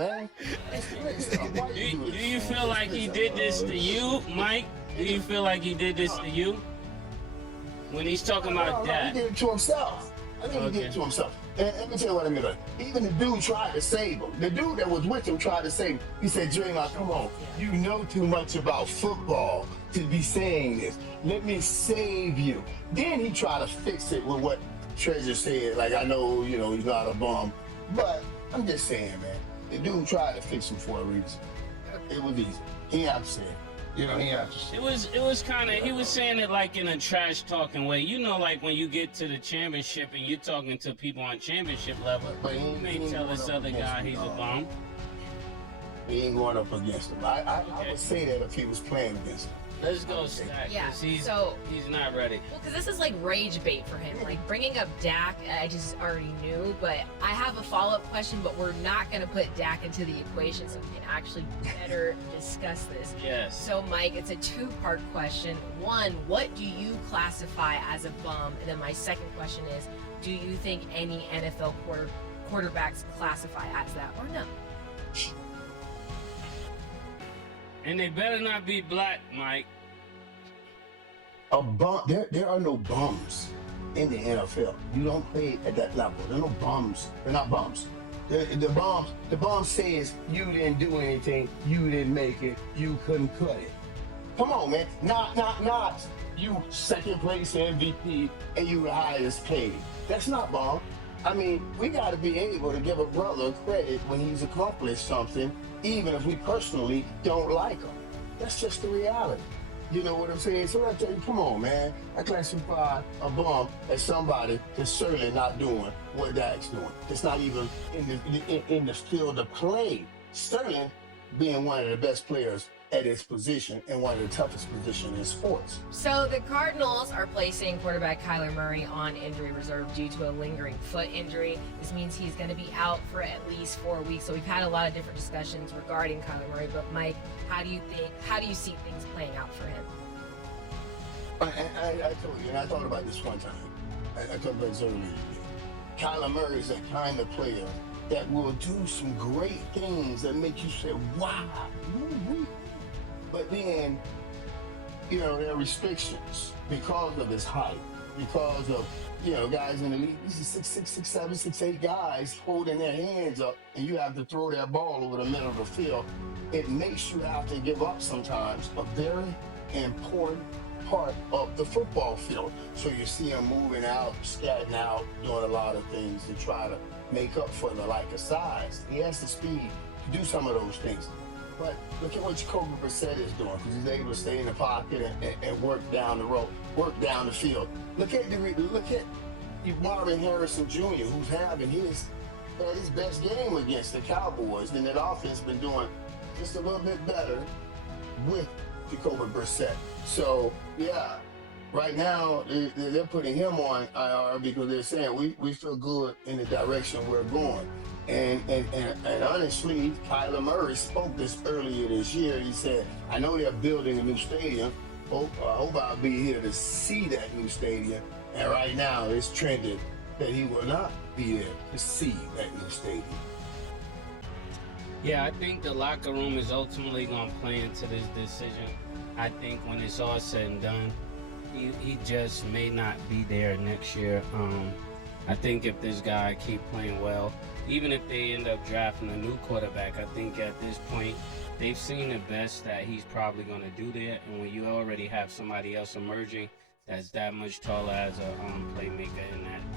Man, Do you feel like he did this to you, Mike? Do you feel like he did this to you? When he's talking about that. He did it to himself. I think he did it to himself. And let me tell you what I mean. Even the dude tried to save him. The dude that was with him tried to save him. He said, Draymond, come on. You know too much about football to be saying this. Let me save you. Then he tried to fix it with what Treasure said. Like, I know, you know, he's not a bum. But I'm just saying, man. The dude tried to fix him for a reason. It was easy. He had to say it. You know, he had to say it. It was kind of, he was saying it like in a trash talking way. You know, like when you get to the championship and you're talking to people on championship level, But you may tell this other guy he's a bum. He ain't going up against him. I would say that if he was playing against him. Let's go, Stack. Yeah, He's not ready. Well, because this is like rage bait for him. Like bringing up Dak, I just already knew, but I have a follow-up question, but we're not going to put Dak into the equation so we can actually better discuss this. Yes. So, Mike, it's a two-part question. One, what do you classify as a bum? And then my second question is, do you think any NFL quarterbacks classify as that or no? And they better not be black, Mike. A bum. There are no bums in the NFL. You don't play at that level. There are no bums. They're not bums. The bum says you didn't do anything, you didn't make it, you couldn't cut it. Come on, man. Not. You second place MVP and you the highest paid. That's not bum. I mean, we got to be able to give a brother credit when he's accomplished something, even if we personally don't like him. That's just the reality. You know what I'm saying? So I tell you, come on, man. I classify a bum as somebody that's certainly not doing what DAK'S doing. It's not even in the field of play. Sterling being one of the best players at his position and one of the toughest positions in sports. So the Cardinals are placing quarterback Kyler Murray on injury reserve due to a lingering foot injury. This means he's going to be out for at least 4 weeks. So we've had a lot of different discussions regarding Kyler Murray. But Mike, how do you see things playing out for him? I told you, and I thought about this one time. I talked about this earlier. Kyler Murray is that kind of player that will do some great things that make you say, wow. But then, you know, there are restrictions because of his height, because of, you know, guys in the league. These are 6'6", 6'7", 6'8" guys holding their hands up, and you have to throw that ball over the middle of the field. It makes you have to give up sometimes a very important part of the football field. So you see him moving out, scatting out, doing a lot of things to try to make up for the lack of size. He has the speed to do some of those things. But look at what Jacoby Brissett is doing, because he's able to stay in the pocket and work down the road, work down the field. Look at Marvin Harrison Jr., who's having his best game against the Cowboys, and that offense been doing just a little bit better with Jacoby Brissett. So yeah, right now they're putting him on IR because they're saying we feel good in the direction we're going. And honestly, Kyler Murray spoke this earlier this year. He said, I know they're building a new stadium. I hope I'll be here to see that new stadium. And right now, it's trending that he will not be there to see that new stadium. Yeah, I think the locker room is ultimately going to play into this decision. I think when it's all said and done, he just may not be there next year. I think if this guy keep playing well, even if they end up drafting a new quarterback, I think at this point they've seen the best that he's probably going to do there. And when you already have somebody else emerging that's that much taller as a playmaker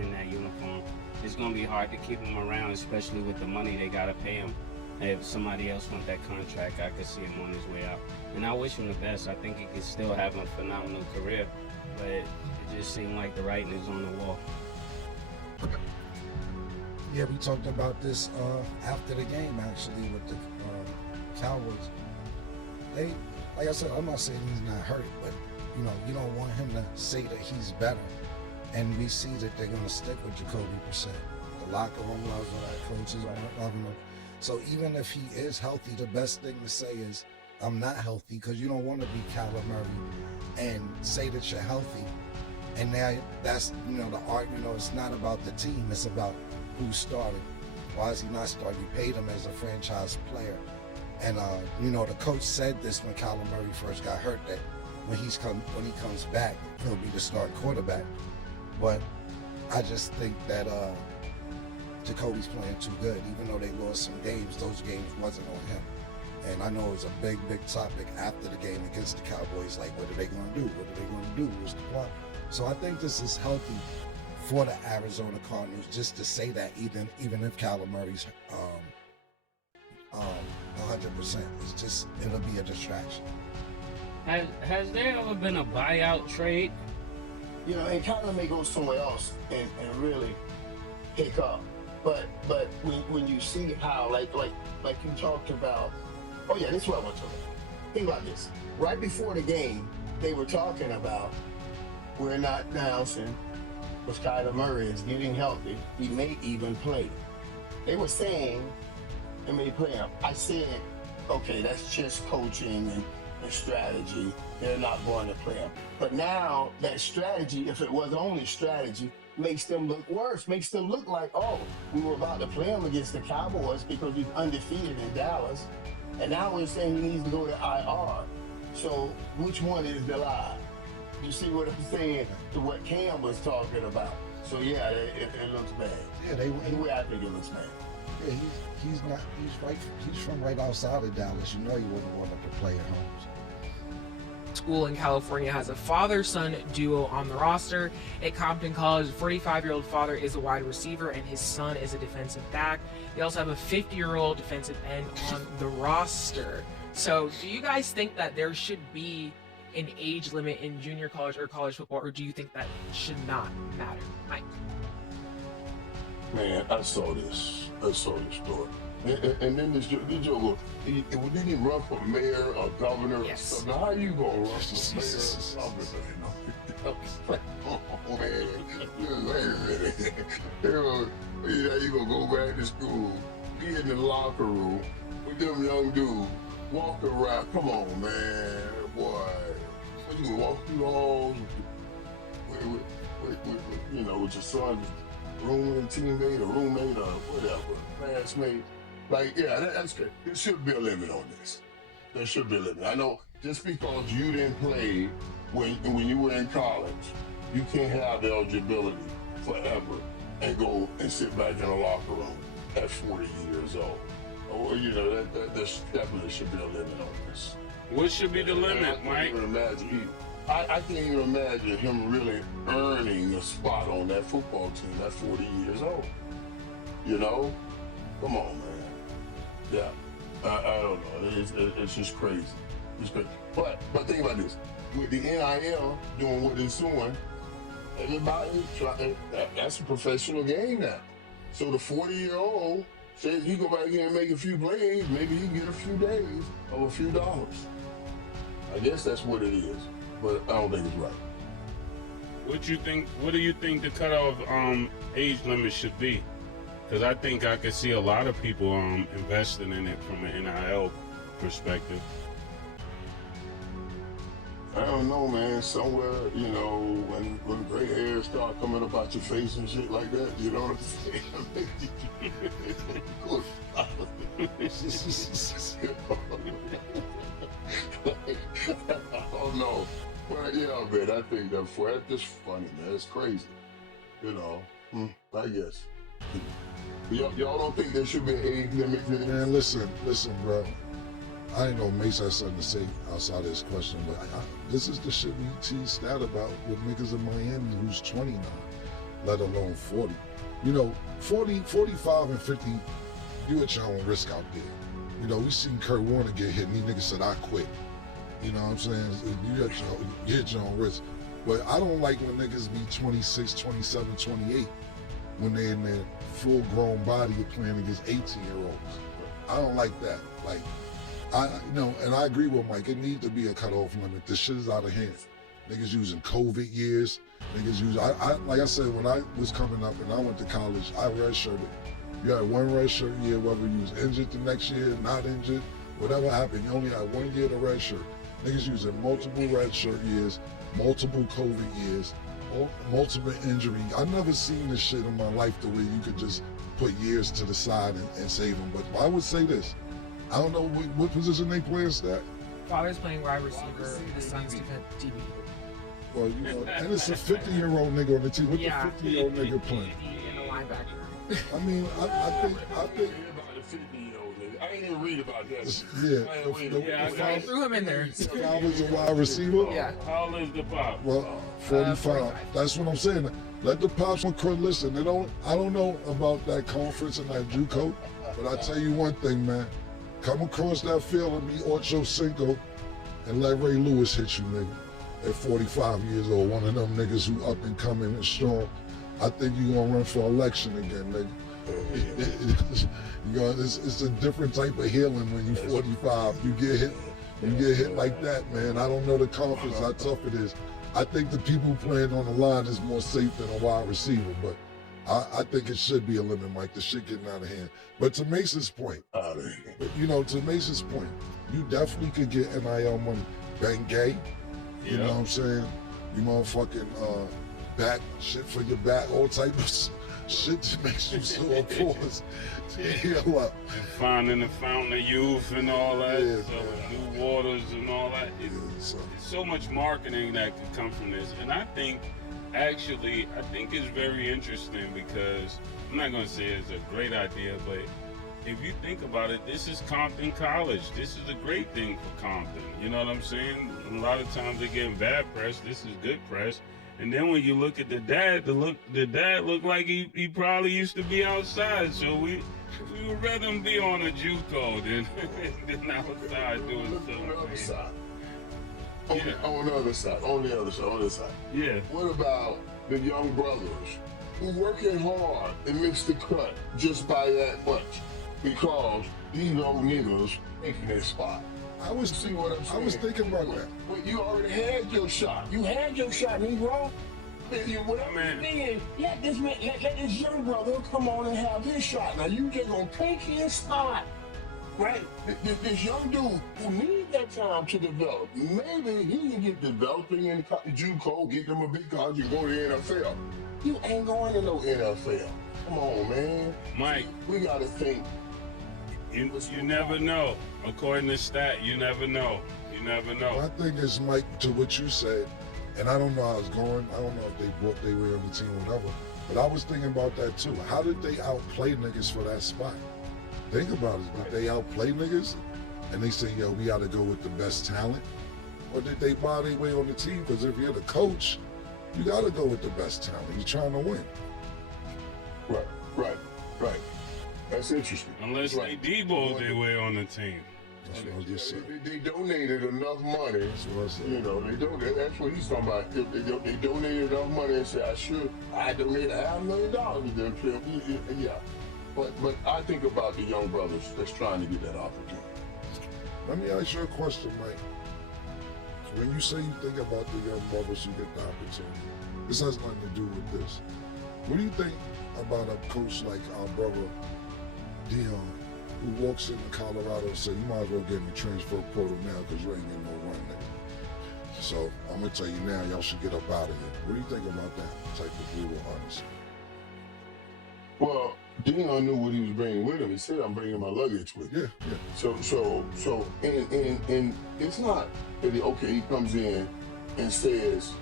in that uniform, it's going to be hard to keep him around, especially with the money they got to pay him. If somebody else wants that contract, I could see him on his way out. And I wish him the best. I think he could still have a phenomenal career, but it just seemed like the writing is on the wall. Yeah, we talked about this after the game, actually, with the Cowboys. They, like I said, I'm not saying he's not hurt, but, you know, you don't want him to say that he's better. And we see that they're going to stick with Jacoby Brissett. The locker room loves him, the coaches loving him. So even if he is healthy, the best thing to say is, I'm not healthy, because you don't want to be Kyler Murray and say that you're healthy. And now that's, you know, the art, you know, it's not about the team, it's about who's starting. Why is he not starting? You paid him as a franchise player. And you know, the coach said this when Kyler Murray first got hurt, that when he comes back, he'll be the start quarterback. But I just think that Jacoby's playing too good. Even though they lost some games, those games wasn't on him. And I know it was a big topic after the game against the Cowboys, like, what are they going to do? What are they going to do? What's the plan? So I think this is healthy for the Arizona Cardinals, just to say that even if Kyler Murray's 100%, it's just, it'll be a distraction. Has there ever been a buyout trade? You know, and Kyler may go somewhere else and really pick up. But when you see how, like you talked about, oh yeah, this is what I want to talk about. Think about this. Right before the game, they were talking about, we're not announcing, because Kyler Murray is getting healthy. He may even play. They were saying, I mean, play him. I said, okay, that's just coaching and strategy. They're not going to play him. But now that strategy, if it was only strategy, makes them look worse. Makes them look like, oh, we were about to play him against the Cowboys because he's undefeated in Dallas. And now we're saying he needs to go to IR. So which one is the lie? You see what I'm saying? To what Cam was talking about. So yeah, it looks bad. Yeah, anyway, I think it looks bad. Yeah, he's from right outside of Dallas. You know he wouldn't want to play at home. School in California has a father-son duo on the roster. At Compton College, the 45-year-old father is a wide receiver and his son is a defensive back. They also have a 50-year-old defensive end on the roster. So do you guys think that there should be an age limit in junior college or college football, or do you think that should not matter? Mike? Man, I saw this story. And then this joke, didn't he run for mayor or governor? Yes. So now how you gonna run for mayor or governor? Oh man, wait a minute. You gonna go back to school, be in the locker room with them young dudes, walk around. Come on, man, boy. What, you gonna walk through halls with your son's teammate or roommate or whatever, classmate? Like, yeah, that's good. There should be a limit on this. There should be a limit. I know just because you didn't play when you were in college, you can't have eligibility forever and go and sit back in a locker room at 40 years old. Or, there definitely should be a limit on this. What should be the limit, Mike? I can't even imagine him really earning a spot on that football team at 40 years old. Come on, man. Yeah, I don't know. It's just crazy. It's crazy. But think about this. With the NIL doing what it's doing, that's a professional game now. So the 40-year-old says he go back here and make a few plays, maybe he can get a few days or a few dollars. I guess that's what it is, but I don't think it's right. What do you think the cutoff age limit should be? Because I think I could see a lot of people investing in it from an NIL perspective. I don't know, man. Somewhere, when gray hairs start coming up out your face and shit like that, you know what I'm saying? Oh no. Well, yeah, man, I think that's just funny, man. It's crazy. I guess. Y'all don't think there should be an age limit to this? Man, listen, bro. I didn't know Mase had something to say outside of this question, but this is the shit we teased out about with niggas in Miami who's 20 now, let alone 40. 40, 45, and 50, you at your own risk out there. We seen Kurt Warner get hit, and these niggas said, I quit. You know what I'm saying? You at your own risk. But I don't like when niggas be 26, 27, 28 when they're in their full-grown body playing against 18-year-olds. I don't like that. And I agree with Mike. It needs to be a cutoff limit. This shit is out of hand. Niggas using COVID years. Like I said, when I was coming up and I went to college, I redshirted. You had one redshirt year, whether you was injured the next year, not injured, whatever happened, you only had 1 year to redshirt. Niggas using multiple redshirt years, multiple COVID years, multiple injury. I've never seen this shit in my life the way you could just put years to the side and save him. But I would say this. I don't know what position they play in that. Father's playing wide receiver, the son's DB. Well, you know, and it's a 50-year-old nigga on the team. What the 50-year-old nigga playing? And a linebacker. I mean, I think. I ain't even read about that. I threw him in there. Five is a wide receiver. Yeah. How old is the pop? Well, 45. 45. That's what I'm saying. Let the pops listen. I don't know about that conference and that JUCO, but I tell you one thing, man. Come across that field and be Ocho Cinco and let Ray Lewis hit you, nigga. At 45 years old, one of them niggas who up and coming and strong. I think you gonna run for election again, nigga. You know, it's a different type of healing when you're 45. You get hit like that, man. I don't know the conference, how tough it is. I think the people playing on the line is more safe than a wide receiver, but I think it should be a limit, Mike. The shit getting out of hand. But to Mace's point, you definitely could get NIL money. Bengay, you know what I'm saying? You motherfucking back, shit for your back, all type of shit that makes you so pause to heal up. Finding the fountain of youth and all that, Yeah, new waters and all that. It's so much marketing that could come from this. And I think it's very interesting because I'm not going to say it's a great idea, but if you think about it, this is Compton College. This is a great thing for Compton. You know what I'm saying? A lot of times they're getting bad press. This is good press. And then when you look at the dad looked like he probably used to be outside. So we would rather him be on a JUCO than outside doing something. On the other side. On the other side. Yeah. What about the young brothers who working hard and miss the cut just by that much because these old niggas taking their spot? I was thinking about that. But you already had your shot. You had your shot, Negro. Let this young brother come on and have his shot. Now you just gonna take his spot, right? This young dude who needs that time to develop. Maybe he can get developing in JUCO, get them a big college, and go to the NFL. You ain't going to no NFL. Come on, man. Mike, we gotta think. You never know. According to stat, you never know. You never know. My thing is, Mike, to what you said, and I don't know how it's going. I don't know if they brought their way on the team or whatever, but I was thinking about that too. How did they outplay niggas for that spot? Think about it. Did they outplay niggas? And they say, yo, we got to go with the best talent? Or did they buy their way on the team? Because if you're the coach, you got to go with the best talent. You're trying to win. Right. That's interesting. Unless they Debo'd their way on the team. That's what I was just saying. They donated enough money. That's what I said. You know, that's what he's talking about. If they donated enough money and said, I donated $500,000 to them film. Yeah. But I think about the young brothers that's trying to get that opportunity. Let me ask you a question, Mike. When you say you think about the young brothers who get the opportunity, this has nothing to do with this. What do you think about a coach like our brother Dion, who walks into Colorado and says, you might as well get in the transfer portal now because you ain't getting no run, nigga. So I'm going to tell you now, y'all should get up out of here. What do you think about that type of brutal honesty? Well, Dion knew what he was bringing with him. He said, I'm bringing my luggage with me. Yeah. So, and it's not that he comes in and says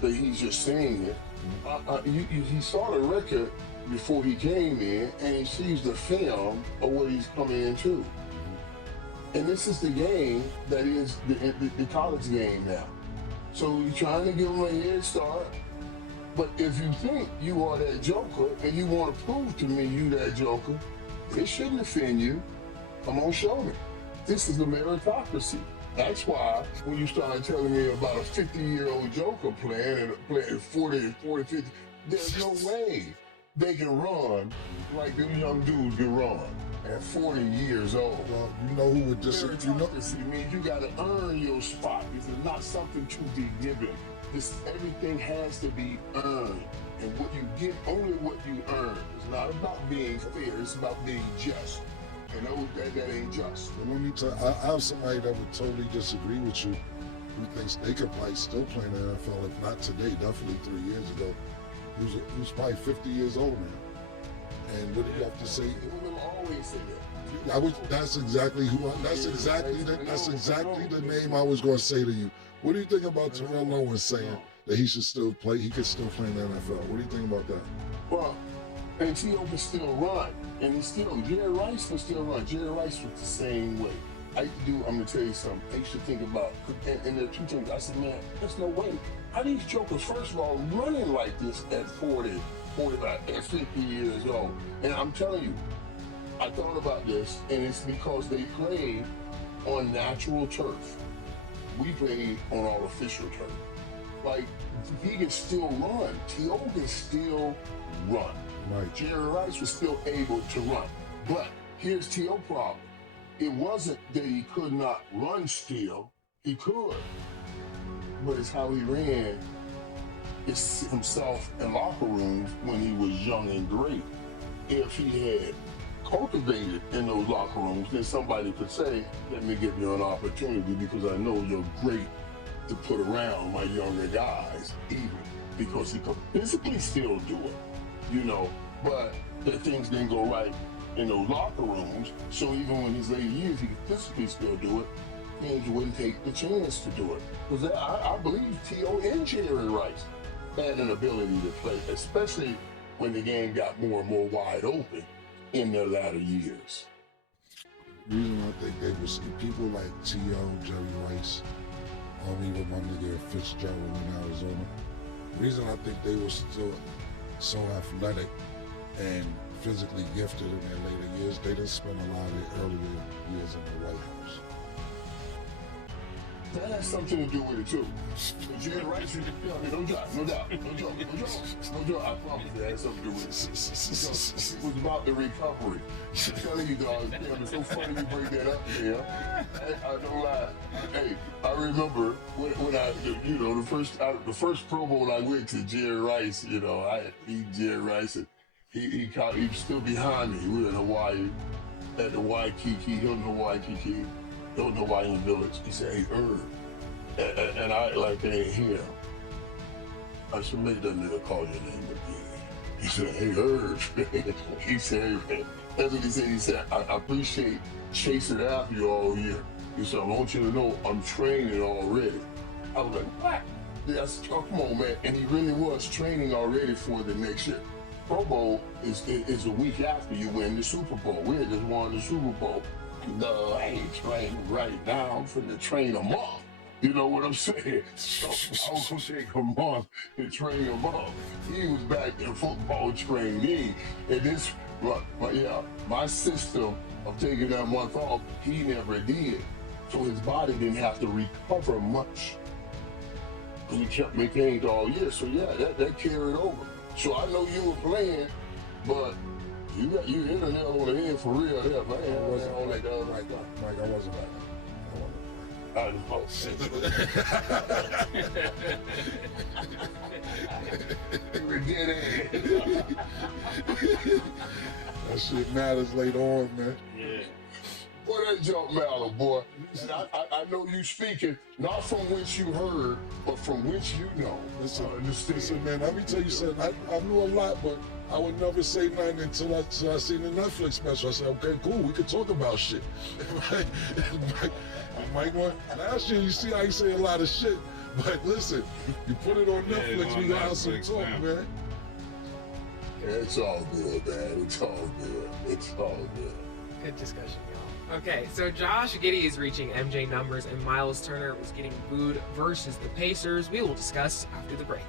that he's just saying it. He saw the record before he came in, and he sees the film of what he's coming into. And this is the game that is the college game now. So you're trying to give him a head start. But if you think you are that joker and you want to prove to me you that joker, it shouldn't offend you. Come on, show me. This is the meritocracy. That's why when you started telling me about a 50-year-old joker playing 40, 50, there's no way they can run like them young dudes can run at 40 years old. Well, you know who would disagree? Meritocracy means you got to earn your spot. This is not something to be given. Everything has to be earned. And what you get, only what you earn. It's not about being fair, it's about being just. And that ain't just. Let me tell you, I have somebody that would totally disagree with you who thinks they could probably still play in the NFL, if not today, definitely 3 years ago. Who's probably 50 years old now. And what do you have to say? Women always say that. That's exactly the name I was going to say to you. What do you think about Terrell Owens saying that he should still play? He could still play in the NFL. What do you think about that? Well, and T.O. can still run, and Jerry Rice can still run. Jerry Rice was the same way. I'm gonna tell you something. They should think about, and there are two things. I said, man, there's no way. How these jokers, first of all, running like this at 40, 45, at 50 years old? And I'm telling you, I thought about this, and it's because they played on natural turf. We played on artificial turf. Like, he can still run. T.O. can still run. Right. Jerry Rice was still able to run. But here's T.O. problem. It wasn't that he could not run still. He could. But it's how he ran himself in locker rooms when he was young and great. If he had cultivated in those locker rooms, then somebody could say, let me give you an opportunity because I know you're great to put around my younger guys, even because he could physically still do it, you know, but the things didn't go right in those locker rooms, so even when his later years, he could physically still do it, things wouldn't take the chance to do it. Because I believe T.O. and Jerry Rice had an ability to play, especially when the game got more and more wide open in their latter years. The reason I think they will see people like T.O., Jerry Rice, even my nigga Fitzgerald in Arizona. The reason I think they were still so athletic and physically gifted in their later years, they didn't spend a lot of their earlier years in the White House. That has something to do with it too. Jerry Rice, no joke, I promise you, that has something to do with it. Because it was about the recovery. I'm telling you guys, it's so funny you bring that up here. I don't lie. Hey, I remember when I, the first Pro Bowl I went to, Jerry Rice, I had beat Jerry Rice, and he was still behind me. We were in Hawaii, at the Waikiki, Hilton Hawaiian Village. He said, hey, Irv. And I like, hey, him. I said, make that nigga call your name again. He said, hey, Irv. He said, that's what he said. He said, I appreciate chasing after you all year. He said, I want you to know I'm training already. I was like, what? I said, oh, come on, man. And he really was training already for the next year. Pro Bowl is a week after you win the Super Bowl. We had just won the Super Bowl. No, I ain't training right now. I'm finna train a month. You know what I'm saying? So I was gonna take a month to train a month. He was back in football training. And this, my system of taking that month off, he never did. So his body didn't have to recover much. Because he kept making gains all year. So yeah, that carried over. So I know you were playing, but you hit a nail on the head for real there, man. I wasn't on that like that. Mike, I wasn't like that. I was You were dead ass. That shit matters later on, man. Yeah. Boy, that jump matter, boy. And I know you speaking, not from which you heard, but from which you know. Listen, man, let me tell you something. I knew a lot, but I would never say nothing until I seen the Netflix special. I said, okay, cool, we could talk about shit. Mike, last year, you see how you say a lot of shit, but listen, you put it on Netflix, we got some talk, man. Yeah, it's all good, man. It's all good. It's all good. Good discussion, y'all. Okay, so Josh Giddey is reaching MJ numbers and Miles Turner was getting booed versus the Pacers. We will discuss after the break.